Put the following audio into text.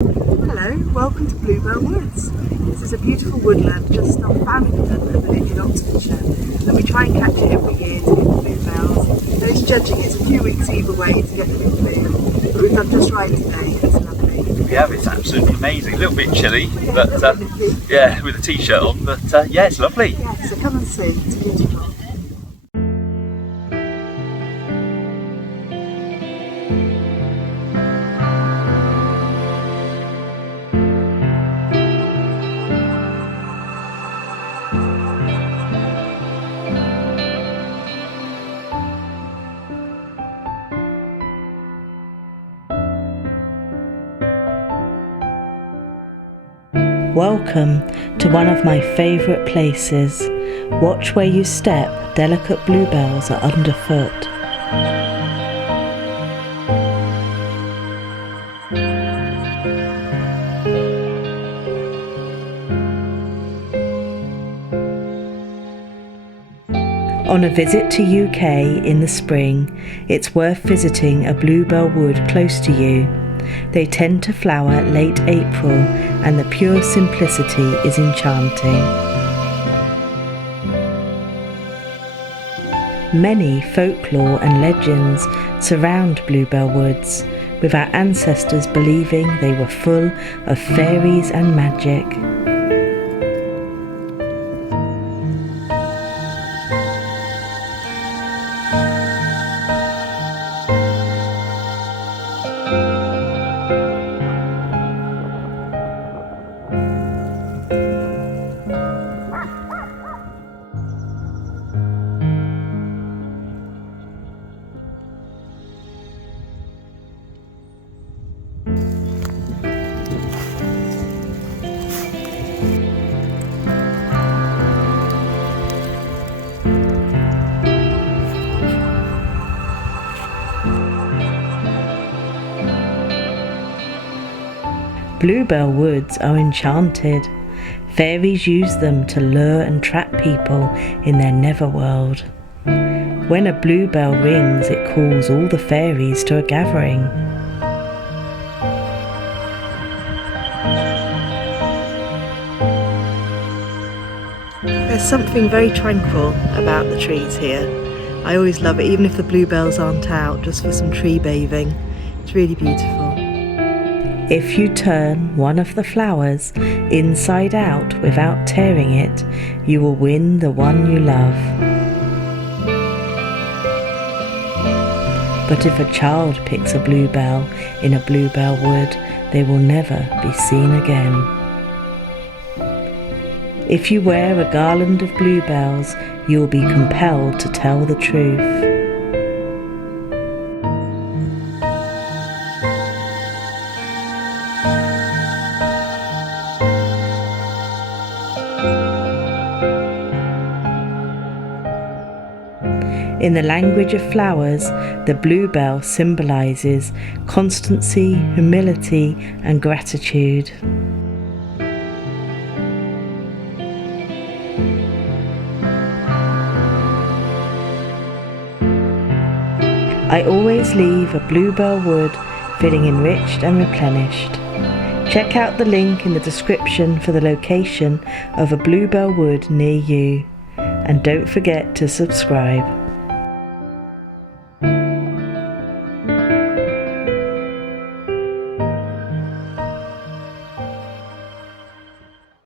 Hello, welcome to Bluebell Woods. This is a beautiful woodland just off Farringdon, a village in Oxfordshire, and we try and catch it every year to get the bluebells. Those judging, it's a few weeks either way to get them in bloom, but we've done just right today. It's lovely. We have, it's absolutely amazing. A little bit chilly, but yeah, with a t-shirt on, but yeah, it's lovely. Yeah, so come and see, it's beautiful. Welcome to one of my favourite places. Watch where you step, delicate bluebells are underfoot. On a visit to UK in the spring, it's worth visiting a Bluebell Wood close to you. They tend to flower late April and the pure simplicity is enchanting. Many folklore and legends surround Bluebell Woods, with our ancestors believing they were full of fairies and magic. Bluebell Woods are enchanted. Fairies use them to lure and trap people in their netherworld. When a bluebell rings, it calls all the fairies to a gathering. There's something very tranquil about the trees here. I always love it, even if the bluebells aren't out, just for some tree bathing. It's really beautiful. If you turn one of the flowers inside out without tearing it, you will win the one you love. But if a child picks a bluebell in a bluebell wood, they will never be seen again. If you wear a garland of bluebells, you will be compelled to tell the truth. In the language of flowers, the bluebell symbolises constancy, humility, and gratitude. I always leave a bluebell wood feeling enriched and replenished. Check out the link in the description for the location of a bluebell wood near you. And don't forget to subscribe.